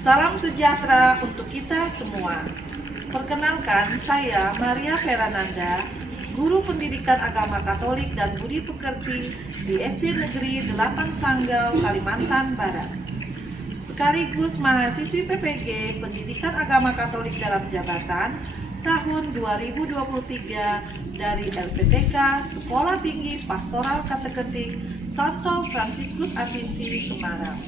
Salam sejahtera untuk kita semua. Perkenalkan, saya Maria Ferananda, guru pendidikan agama Katolik dan Budi Pekerti di SD Negeri 8 Sanggau, Kalimantan Barat. Sekaligus mahasiswi PPG Pendidikan Agama Katolik dalam Jabatan tahun 2023 dari LPTK Sekolah Tinggi Pastoral Kateketik Santo Fransiskus Asisi, Semarang.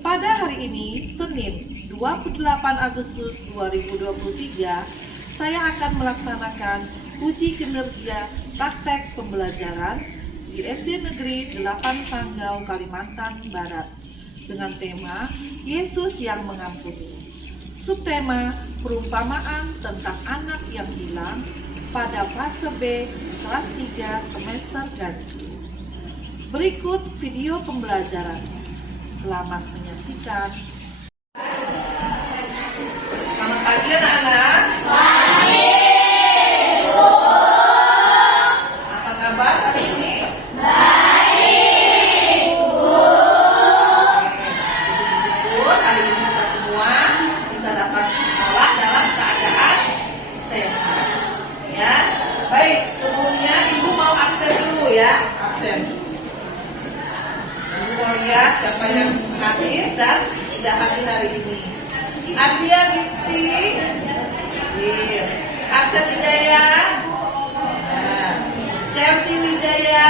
Pada hari ini, Senin 28 Agustus 2023, saya akan melaksanakan uji kinerja praktek pembelajaran di SD Negeri 8 Sanggau, Kalimantan Barat dengan tema Yesus yang Mengampuni. Subtema perumpamaan tentang anak yang hilang pada fase B kelas 3 semester ganjil. Berikut video pembelajaran. Selamat menyaksikan. Selamat pagi anak-anak. Baik, Bu. Apa kabar hari ini? Baik, Bu. Bersyukur hari ini kita semua bisa datang ke sekolah dalam keadaan sehat. Ya, baik. Sebelumnya Ibu mau absen dulu ya, absen. Ibu lihat siapa yang hadir dan tidak hadir hari ini. Ardia Gifti, Aksen Wijaya, Chelsea Wijaya,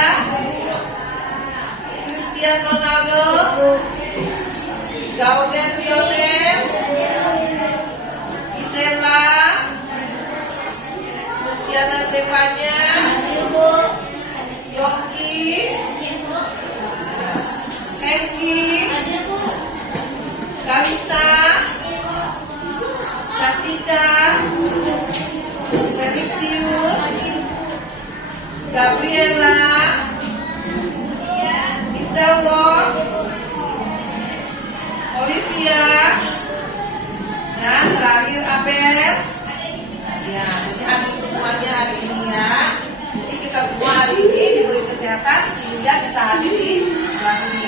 Christian Ronaldo, Gauden Lionel, Gisela, Luciana Stefania, Yoki, Henki, Kalista, Cantika, Felixius, Gabriela, Michelle Wong, Olivia, dan terakhir Abel. Ya, jadi hadir semuanya hari ini ya. Jadi kita semua hari ini diberi kesehatan sehingga bisa hadir di kelas ini.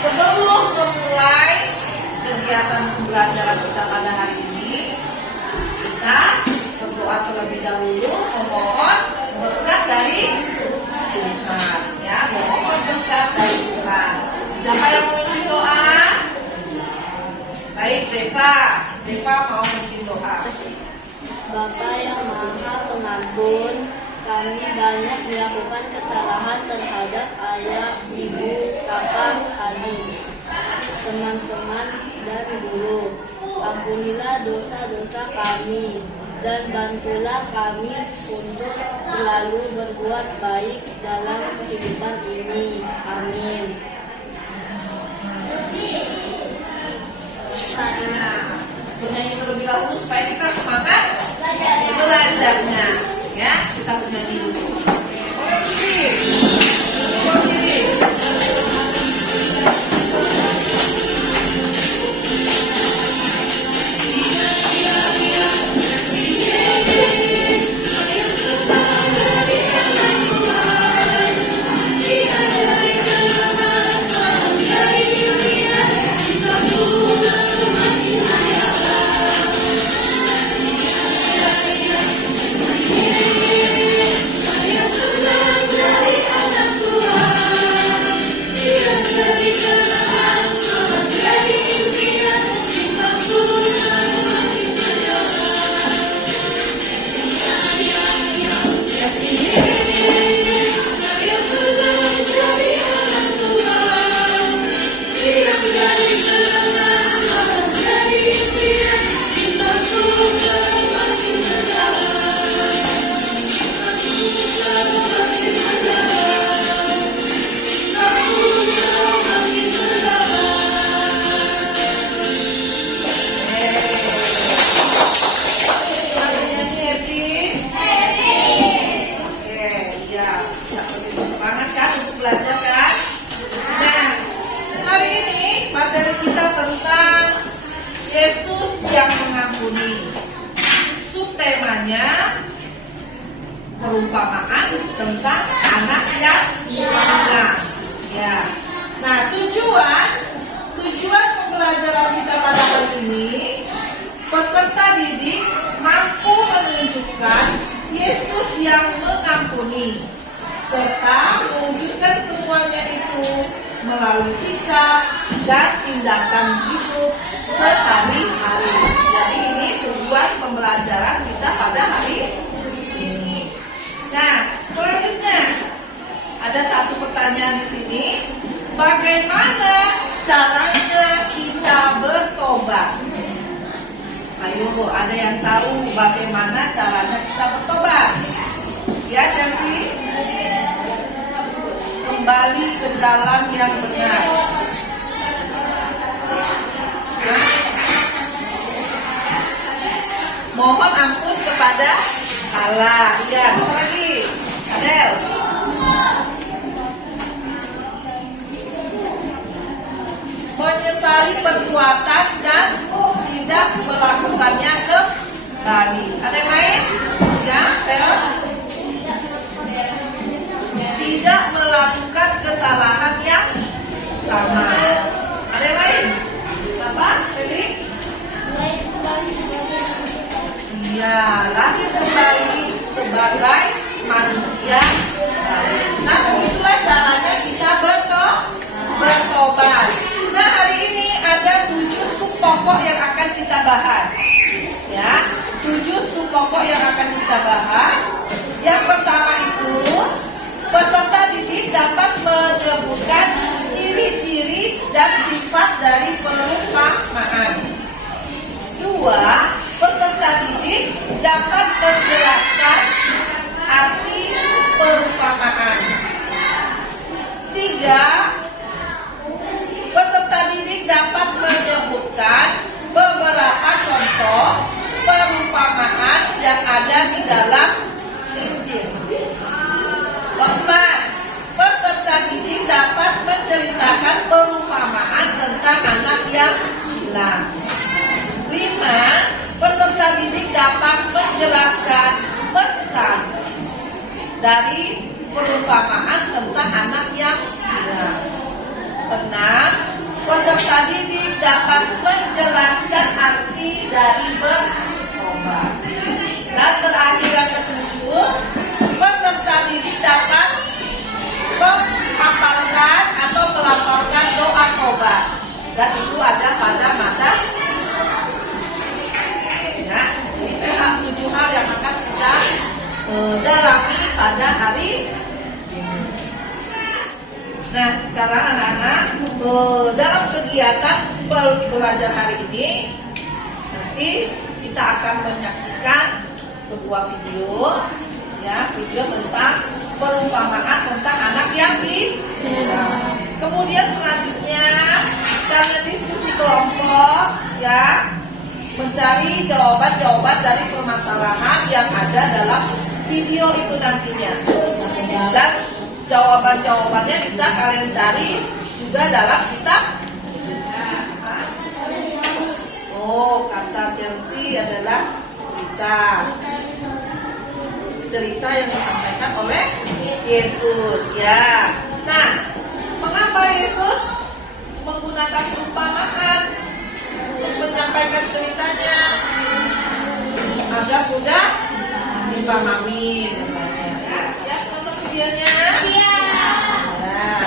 Sebelum memulai kegiatan pembelajaran kita pada hari ini, kita berdoa terlebih dahulu memohon berkat dari Tuhan. Ya, memohon berkat dari Tuhan. Siapa yang mau memimpin doa? Baik, Zeva mau memimpin doa. Bapa yang Maha Pengampun, kami banyak melakukan kesalahan terhadap ayah, ibu, kakak, adik, teman-teman, dan guru. Ampunilah dosa-dosa kami, dan bantulah kami untuk selalu berbuat baik dalam kehidupan ini. Amin. Bernyanyi terlebih dahulu supaya kita semangat belajarnya. Ya, kita bernyanyi dulu. Yesus yang mengampuni. Subtemanya perumpamaan tentang anak yang hilang. bukan Yesus yang mengampuni, serta mewujudkan semuanya itu melalui sikap dan tindakan hidup sehari-hari. Jadi ini tujuan pembelajaran kita pada hari ini. Nah, selanjutnya ada satu pertanyaan di sini. Bagaimana caranya kita bertobat? Ayo, ada yang tahu bagaimana caranya kita bertobat? Ya, jadi kembali ke jalan yang benar. Nah, mohon ampun kepada Allah. Ya, apa lagi? Adel. Menyesali perbuatan dan tidak melakukannya kembali. Ada yang lain? Ya, Teo? Tidak melakukan kesalahan yang sama. Ada yang lain? Apa? Feli? Iya, lahir kembali sebagai manusia. Nah, begitulah caranya kita bertobat. Nah, hari ini ada 7 sub pokok yang akan kita bahas. Ya, 7 sub pokok yang akan kita bahas. Yang pertama itu, peserta didik dapat menyebutkan ciri-ciri dan sifat dari perumpamaan. 2, peserta didik dapat menjelaskan arti perumpamaan. 3, peserta didik dapat menyebutkan beberapa contoh perumpamaan yang ada di dalam Injil. 4, peserta didik dapat menceritakan perumpamaan tentang anak yang hilang. 5, peserta didik dapat menjelaskan pesan dari perumpamaan tentang anak yang hilang. 6, peserta didik dapat menjelaskan arti dari bertobat. Dan terakhir yang ke-7, peserta didik dapat menghafalkan atau melafalkan doa tobat. Dan itu ada pada mata. Ya, itu 7 hal yang akan kita dalami pada hari ini. Nah, sekarang anak-anak dalam kegiatan belajar hari ini, nanti kita akan menyaksikan sebuah video, ya, video tentang perumpamaan tentang anak yang hilang. Kemudian selanjutnya kalian diskusi kelompok, ya, mencari jawaban-jawaban dari permasalahan yang ada dalam video itu nantinya. Dan jawaban-jawabannya bisa kalian cari juga dalam kitab. Oh, kata Chelsea adalah cerita yang disampaikan oleh Yesus, ya. Nah, mengapa Yesus menggunakan perumpamaan untuk menyampaikan ceritanya agar mudah dipahami? Ya, siap nonton videonya? Siap. Nah.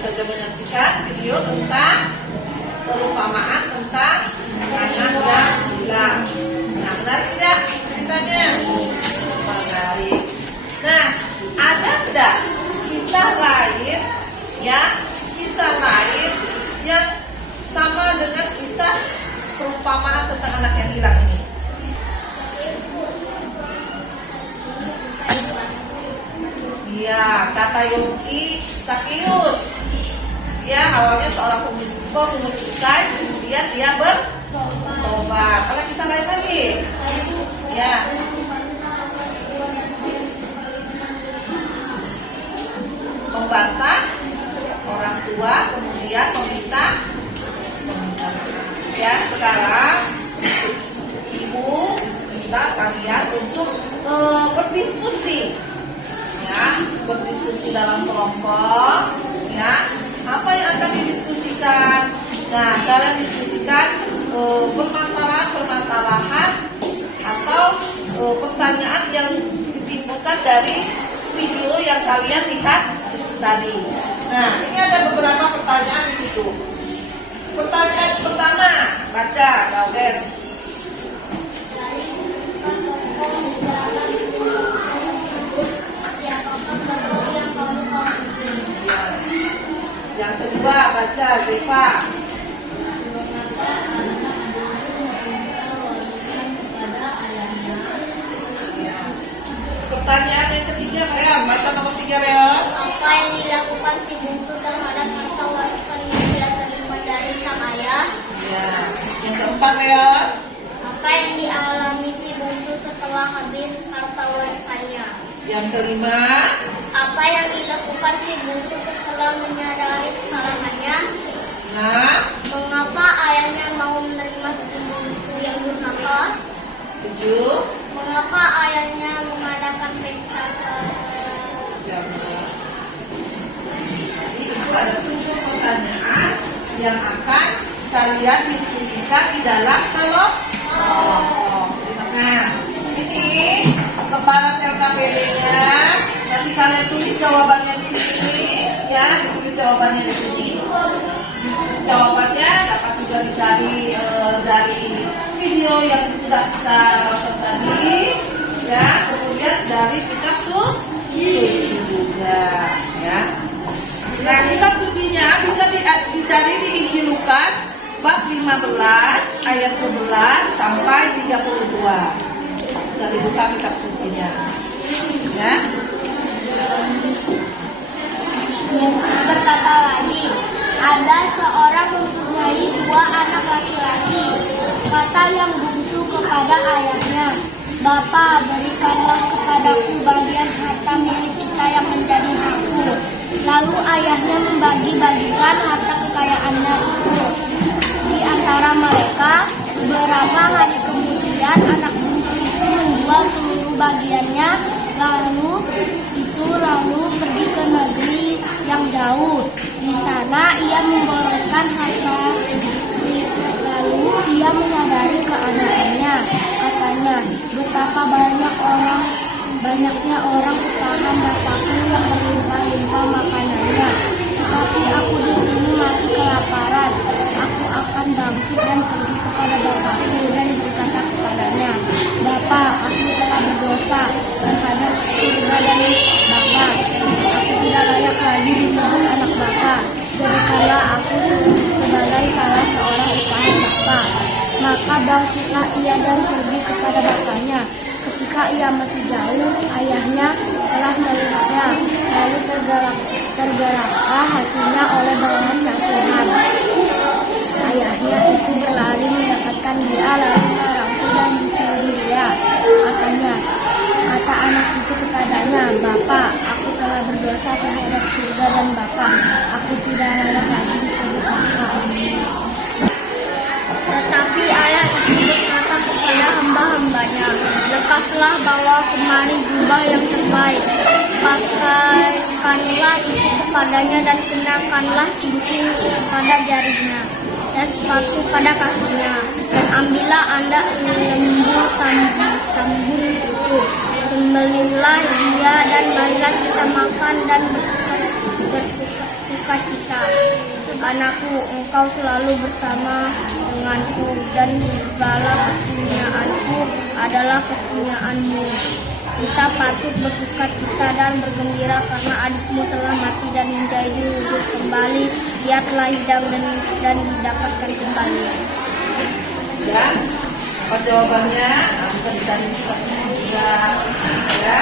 Saja menyaksikan video tentang perumpamaan tentang anak yang hilang. Nah, menarik tidak ceritanya? Menarik. Nah, ada tidak kisah lain yang sama dengan kisah perumpamaan tentang anak yang hilang ini? Ya, kata Yongki Sakius. Dia awalnya seorang pemungut cukai, kemudian dia bertobat. Ada kisah lain lagi? Ya. Membantah orang tua, kemudian meminta. Ya, sekarang ibu minta kalian untuk berdiskusi. Ya, berdiskusi dalam kelompok. Ya, apa yang akan didiskusikan? Nah, kalian diskusikan permasalahan atau pertanyaan yang ditimbulkan dari video yang kalian lihat tadi. Nah, ini ada beberapa pertanyaan di situ. Pertanyaan pertama, baca, Gauden. Yang kedua, baca, Zefa. Pertanyaan yang ketiga, Reon. Baca nomor 3, Reon. Apa yang dilakukan si bungsu terhadap harta warisan yang dia terima dari sang ayah? Ya. Yang keempat, Reon. Apa yang dialami si bungsu setelah habis harta warisannya? Yang kelima. Apa yang dilakukan si bungsu setelah menyadari kesalahannya? Nah. Mengapa ayahnya mau menerima si bungsu yang durhaka? 7. Mengapa ayahnya mengadakan pesta? Jadi itu ada 7 pertanyaan yang akan kalian diskusikan di dalam kelompok. Nah, ini lembaran LKPD-nya. Nanti kalian tulis jawabannya di sini, ya, ditulis jawabannya di sini. Jawabannya dapat juga dicari dari video yang sudah kita tonton tadi, ya, kemudian dari kitab suci juga, ya. Nah, kitab sucinya bisa dicari di Injil Lukas bab 15 ayat 11 sampai 32. Bisa dibuka kitab sucinya, ya. Yesus berkata lagi, ada seorang mempunyai 2 anak laki-laki. Kata yang bungsu kepada ayahnya, "Bapa, berikanlah kepadaku bagian harta milik kita yang menjadi hakku." Lalu ayahnya membagi-bagikan harta kekayaannya itu di antara mereka. Beberapa hari kemudian anak bungsu itu menjual seluruh bagiannya, lalu pergi ke negeri yang jauh. Di sana ia memboroskan harta. Lalu ia menyadari keadaannya. Katanya, betapa banyaknya orang upahan bapakku yang berlimpah-limpah makanannya. Tetapi aku di sini mati kelaparan. Aku akan bangkit dan pergi kepada bapakku dan berkata kepadanya, Bapa, aku telah berdosa terhadap surga dan Bapa. Aku tidak layak lagi disebut anak Bapa. Jadikanlah aku sebagai salah seorang upahan Bapa. Maka bangkitlah ia dan pergi kepada bapaknya. Ketika ia masih jauh, ayahnya telah melihatnya. Lalu tergeraklah hatinya oleh belas kasihan. Ayahnya itu berlari mendapatkan dia, lalu merangkul dan mencium dia. Kata anak itu kepadanya, Bapa, aku telah berdosa terhadap surga dan Bapa. Aku tidak layak lagi disebut Bapa. Tetapi ayah itu berkata kepada hamba-hambanya, lekaslah bawa kemari jubah yang terbaik, pakaikanlah itu kepadanya dan kenakanlah cincin pada jarinya dan sepatu pada kakinya, dan ambillah anda lembu kambing itu, sembelihlah dia dan marilah kita makan dan bersuka cita. Anakku, engkau selalu bersama denganku dan segala kepunyaanku adalah kepunyaanmu. Kita patut bersuka cita dan bergembira karena adikmu telah mati dan menjadi hidup kembali. Dia telah hilang dan didapatkan kembali. Ya, apa jawabannya? Bisa dicari juga, ya.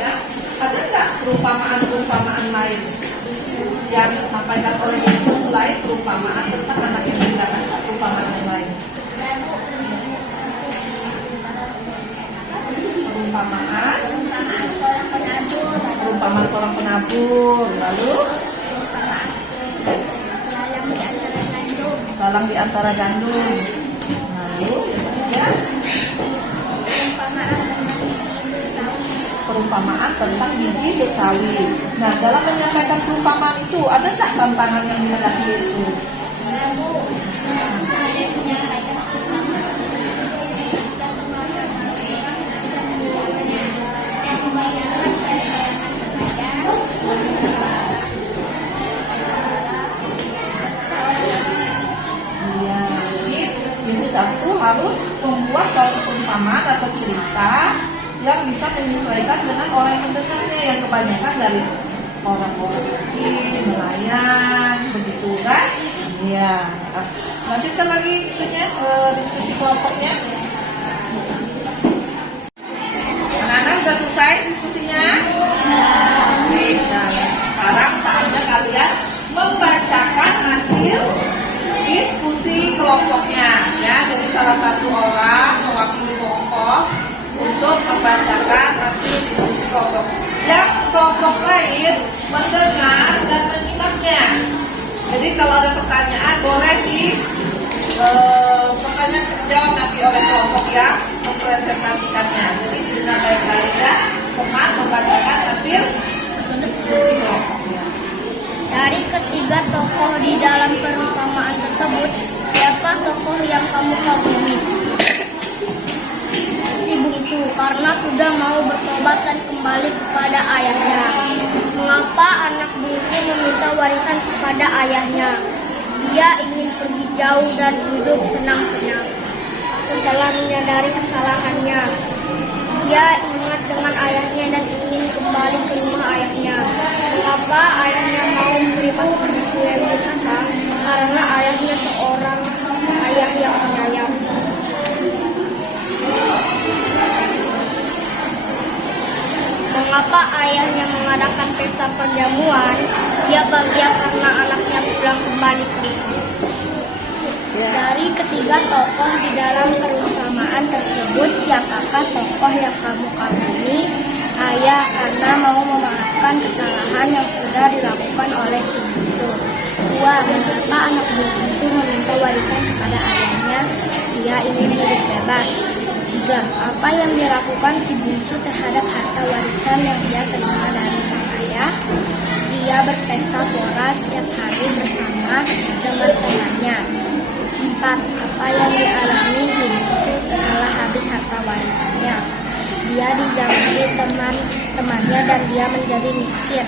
Ya, ada nggak perumpamaan lain yang disampaikan oleh Yesus selain perumpamaan tentang anak yang hilang? Ada perumpamaan yang lain? Perumpamaan seorang penabur, lalu lalang di antara gandum, lalu yang ketiga perumpamaan tentang biji sesawi. Nah, dalam menyampaikan perumpamaan itu ada nggak tantangan yang dihadapi Yesus? Iya, jadi Yesus itu harus membuat suatu perumpamaan atau cerita yang bisa menyesuaikan dengan orang yang mendengarnya, yang kebanyakan dari orang-orang miskin, nelayan, begitu kan? Iya. Lanjutkan lagi itunya, diskusi kelompoknya. Anak-anak udah selesai diskusinya? Oke, nah sekarang saatnya kalian membacakan hasil diskusi kelompoknya, ya. Jadi salah satu orang mewakili kelompok untuk membacakan hasil diskusi kelompok. Yang kelompok lain mendengar dan menyimaknya. Jadi kalau ada pertanyaan boleh pertanyaan dijawab nanti oleh kelompok yang mempresentasikannya. Jadi didengar baik-baik ya, teman membacakan hasil diskusi kelompoknya. Dari ketiga tokoh di dalam perumpamaan tersebut, siapa tokoh yang kamu kagumi? Si bungsu, karena sudah mau bertobat dan kembali kepada ayahnya. Mengapa anak bungsu meminta warisan kepada ayahnya? Dia ingin pergi jauh dan hidup senang-senang. Setelah menyadari kesalahannya, dia ingat dengan ayahnya dan ingin kembali ke rumah ayahnya. Mengapa ayahnya mau menerima sesuatu yang berkata? Karena ayahnya seorang ayah yang penyayang. Mengapa ayahnya mengadakan pesta perjamuan? Dia bahagia karena anaknya pulang kembali ke rumah. Dari ketiga tokoh di dalam perumpamaan tersebut, siapakah tokoh yang kamu kagumi? Ayah, karena mau memaafkan kesalahan yang sudah dilakukan oleh si bungsu. 2. Mengapa anak bungsu meminta warisan kepada ayahnya? Dia ingin hidup bebas. 3. Apa yang dilakukan si bungsu terhadap harta warisan yang dia terima dari sang ayah? Dia berpesta pora setiap hari bersama dengan temannya. 4. Apa yang dialami si bungsu setelah habis harta warisannya? Dia dijauhi teman-temannya dan dia menjadi miskin.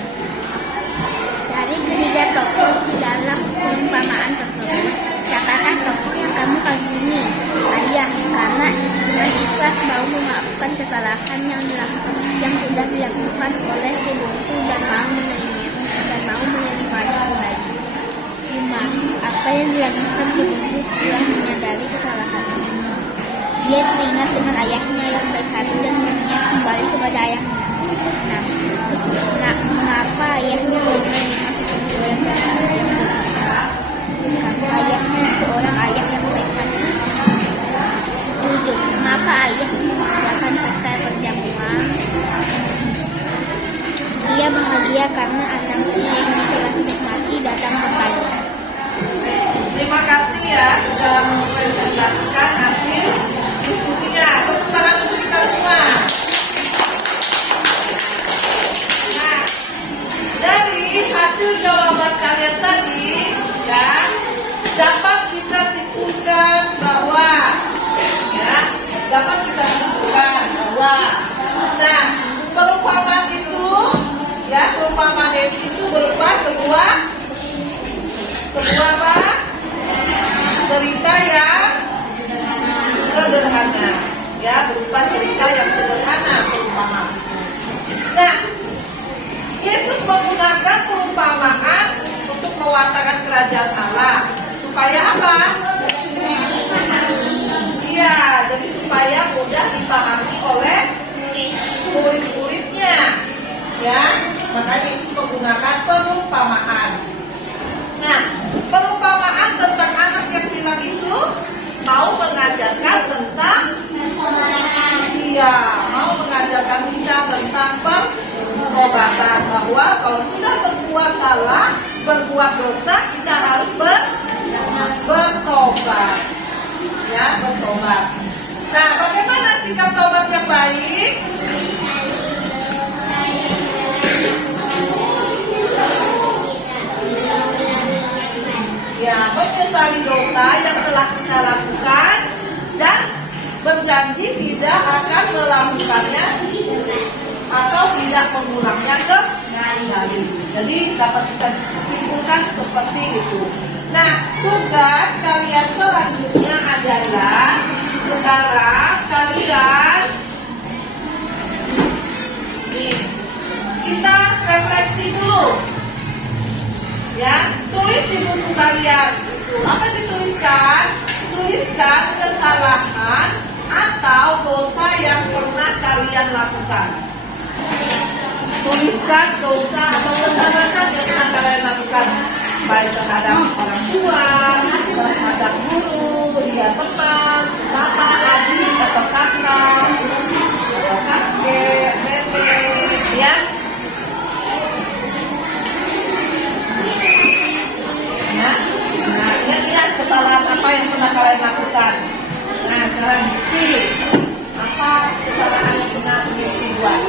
Dari ketiga tokoh di dalam perumpamaan tersebut, siapakah tokoh yang kamu kagumi? Ayah, karena dengan ikhlas mau memaafkan kesalahan yang sudah dilakukan oleh si bungsu dan mau menerimanya kembali. 5. Apa yang dilakukan si bungsu setelah menyadari kesalahannya? Dia teringat dengan ayahnya yang baik hati dan berniat kembali kepada ayahnya. Mengapa ayahnya menerima si bungsu yang baik hati yang berniat? Karena ayahnya seorang ayah yang baik hati. 7. Mengapa ayah mengadakan pesta perjamuan? Dia bahagia karena anaknya yang telah sudah mati datang kembali. Terima kasih ya sudah mempresentasikan hasil diskusinya. Tepuk tangan untuk kita semua. Nah, dari hasil jawaban kalian tadi, ya, dapat kita simpulkan bahwa, nah, perumpamaan itu, perumpamaan itu berupa sebuah apa? Cerita yang sederhana, berupa cerita yang sederhana perumpamaan. Nah, Yesus menggunakan perumpamaan untuk mewartakan kerajaan Allah supaya apa? Iya, jadi supaya mudah dipahami oleh murid-muridnya. Ya, makanya Yesus menggunakan perumpamaan. Nah, perumpamaan tentang anak yang hilang itu mau mengajarkan tentang mau mengajarkan kita tentang pertobatan, bahwa kalau sudah berbuat salah, berbuat dosa, kita harus bertobat. Ya, bertobat. Nah, bagaimana sikap tobat yang baik? Ya, menyesali dosa yang telah kita lakukan dan berjanji tidak akan melakukannya atau tidak mengulangnya kembali. Jadi dapat kita simpulkan seperti itu. Nah, tugas kalian selanjutnya adalah sekarang kalian kita refleksi dulu. Ya, tulis di buku kalian. Apa yang dituliskan? Tuliskan kesalahan atau dosa yang pernah kalian lakukan. Tuliskan dosa atau kesalahan yang pernah kalian lakukan, baik terhadap orang tua, terhadap guru, teman, sesama, adik atau kakak, atau kakek, nenek, ya. Nah, lihat kesalahan apa yang pernah kalian lakukan. Nah, sekarang bukti apa kesalahan yang pernah kalian buat.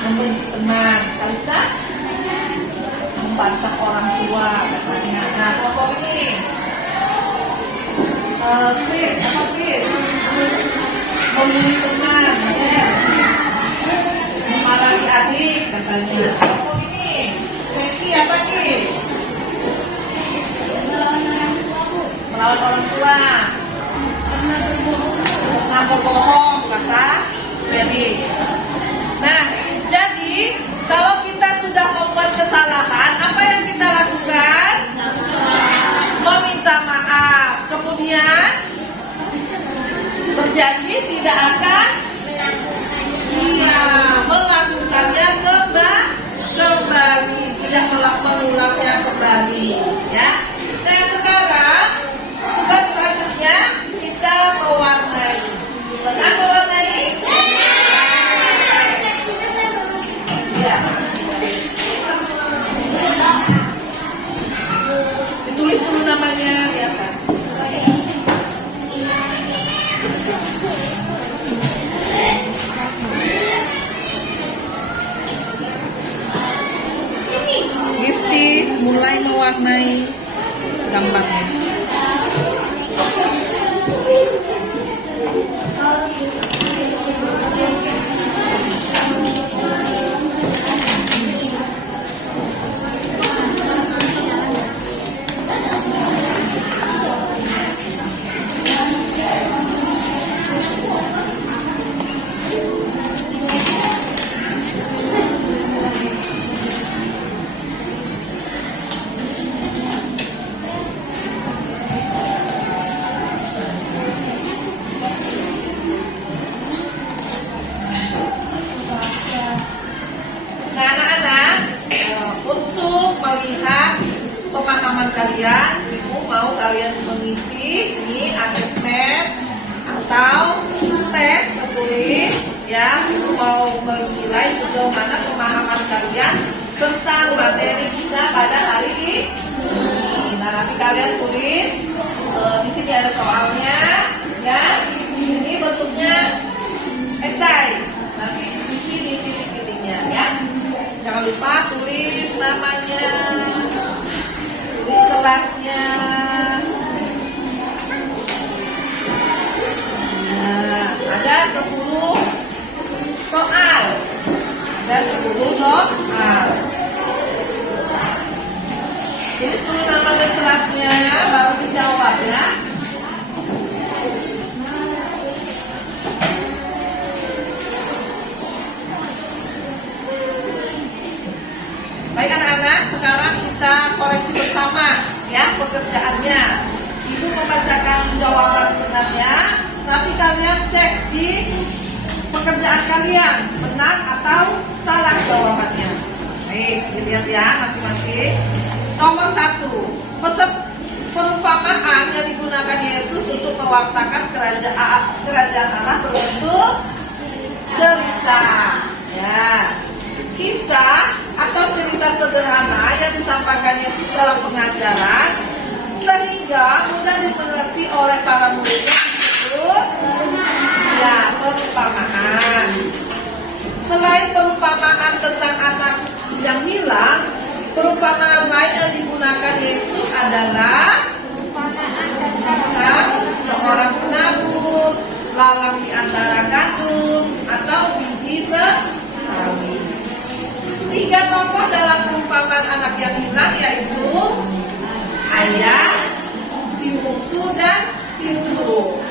Membenci teman, Kalista, membantah orang tua, katanya. Nah, kelompok ini, Chris, apa Chris? Membuli teman, ya. Memarahi adik, katanya. Kelompok ini, Messi, apa Chris? Melawan orang tua, pernah berbohong, kata Ferry. Nah, jadi kalau kita sudah membuat kesalahan, apa yang kita lakukan? Meminta maaf. Kemudian berjanji tidak akan melakukannya kembali, tidak mengulangnya kembali. Ya. Nah, sekarang tugas selanjutnya kita mewarnai. Senang mewarnai? Ya. Ditulis dulu namanya di atas. Gisti mulai mewarnai gambarnya. Melihat pemahaman kalian, Ibu mau kalian mengisi ini asesmen atau tes tertulis, ya. Ibu mau menilai sejauh mana pemahaman kalian tentang materi kita pada hari ini. Nah, nanti kalian tulis di sini ada soalnya, ya. Ini bentuknya esai. Nanti isi di titik-titiknya, ya. Jangan lupa tulis namanya, tulis kelasnya. Nah, ada 10 soal. Ada 10 soal. Tulis dulu nama dan kelasnya, baru dijawab, ya. Baik anak-anak, sekarang kita koreksi bersama, ya, pekerjaannya. Ibu membacakan jawaban benarnya, nanti kalian cek di pekerjaan kalian benar atau salah. Salah jawabannya. Baik, dilihat ya masing-masing. Nomor 1, perumpamaan yang digunakan Yesus untuk mewartakan kerajaan Allah berbentuk cerita. Ya, kisah atau cerita sederhana yang disampaikan Yesus dalam pengajaran sehingga mudah dimengerti oleh para muridnya disebut ya perumpamaan. Selain perumpamaan tentang anak yang hilang, perumpamaan lain yang digunakan Yesus adalah tentang seorang penabur, lalang di antara gandum, atau biji sawi. 3 tokoh dalam perumpamaan anak yang hilang yaitu ayah, si bungsu, dan si sulung.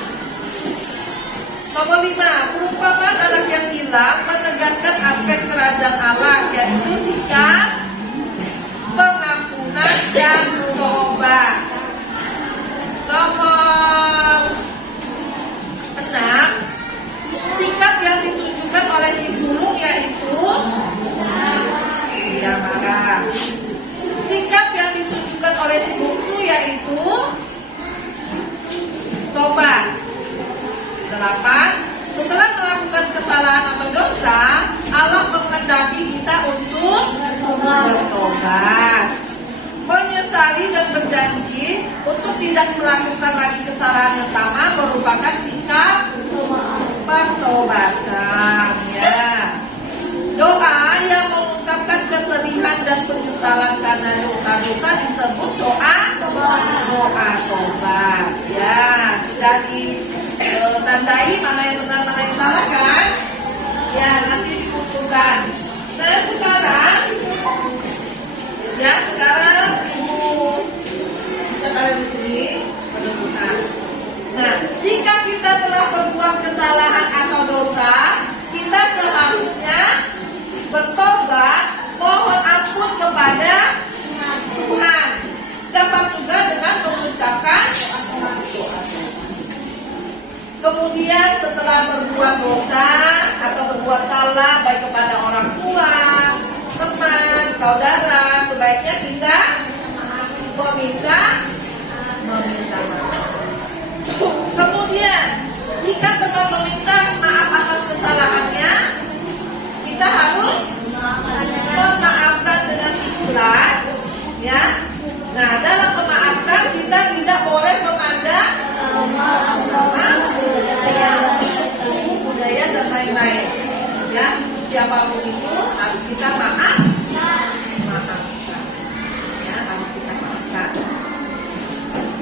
Nomor 5, perumpamaan anak yang hilang menegaskan aspek kerajaan Allah yaitu sikap pengampunan dan tobat. Nomor 6, sikap yang ditunjukkan oleh si sulung yaitu dia marah. Sikap yang ditunjukkan oleh si bungsu yaitu tobat. 8, setelah melakukan kesalahan atau dosa, Allah menghendaki kita untuk bertobat, menyesali dan berjanji untuk tidak melakukan lagi kesalahan yang sama merupakan sikap pertobatan. Ya. Doa yang mengungkapkan kesedihan dan penyesalan karena dosa-dosa disebut doa tobat. Ya, sudah ditandai mana yang benar mana yang salah kan? Ya, nanti dikumpulkan. Nah, sekarang ibu sekarang di sini menemukan. Nah, jika kita telah berbuat kesalahan atau dosa, kita seharusnya bertobat, mohon ampun kepada Tuhan. Dapat juga dengan mengucapkan doa. Kemudian setelah berbuat dosa atau berbuat salah baik kepada orang tua, teman, saudara, sebaiknya kita meminta maaf. Kemudian jika teman meminta maaf atas kesalahannya, kita harus memaafkan dengan ikhlas, ya. Nah, dalam memaafkan kita tidak boleh memandang suku, budaya dan lain-lain. Ya, siapapun itu harus kita maafkan. Ya, harus kita maafkan.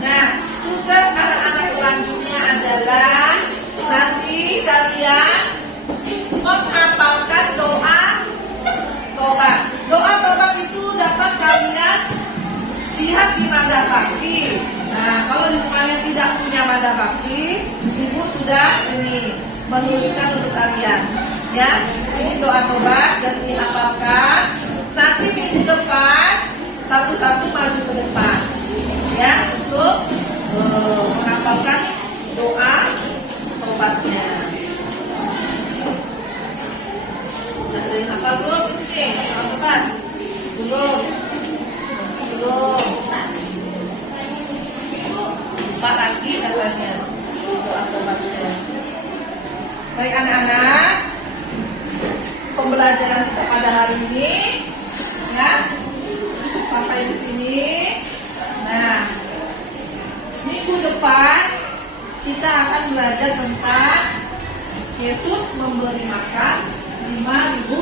Nah, tugas anak-anak selanjutnya adalah nanti kalian menghafalkan doa tobat. Doa tobat itu dapat kalian lihat di Mada Bakti. Nah, kalau kalian tidak punya Mada Bakti, ibu sudah menuliskan untuk kalian. Ya, ini doa tobat dan dihafalkan. Nanti minggu depan satu-satu maju ke depan, ya, untuk menghafalkan doa tobatnya. Ada yang hafal belum di sini? Tobat belum. Lupa lagi katanya doa tobatnya. Baik anak-anak, pembelajaran kita pada hari ini ya sampai di sini. Nah, minggu depan kita akan belajar tentang Yesus memberi makan 5.000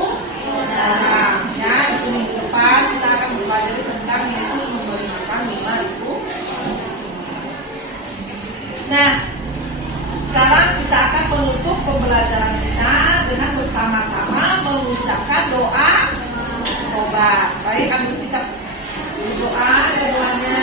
orang. Ya, itu minggu depan kita akan belajar tentang Yesus memberi makan 5.000. Nah, sekarang kita akan menutup pembelajaran kita dengan bersama-sama mengucapkan doa tobat. Baik, ambil sikap doa semuanya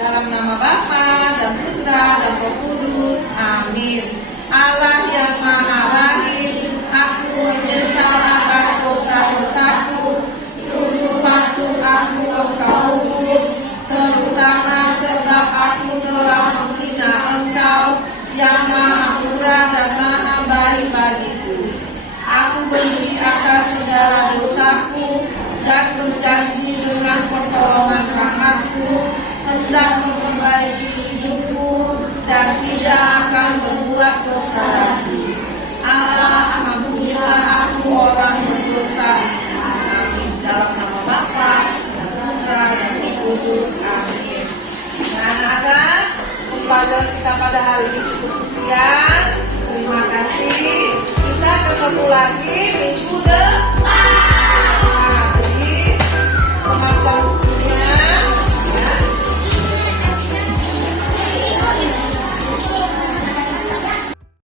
dalam nama Bapa dan Putra dan Roh Kudus. Amin. Allah yang Maha Rahim, aku menyesal atas dosa-dosaku, sungguh patut aku Engkau hukum, terutama sebab aku telah menghina Engkau yang Maha Murah dan Maha Baik bagiku. Aku benci atas segala berbuat dosa lagi. Allah, ampunilah aku orang berdosa. Amin. Dalam nama Bapa dan Putra dan Roh Kudus. Amin. Nah, anak-anak, pembelajaran kita pada hari ini cukup sekian. Terima kasih. Kita ketemu lagi minggu depan.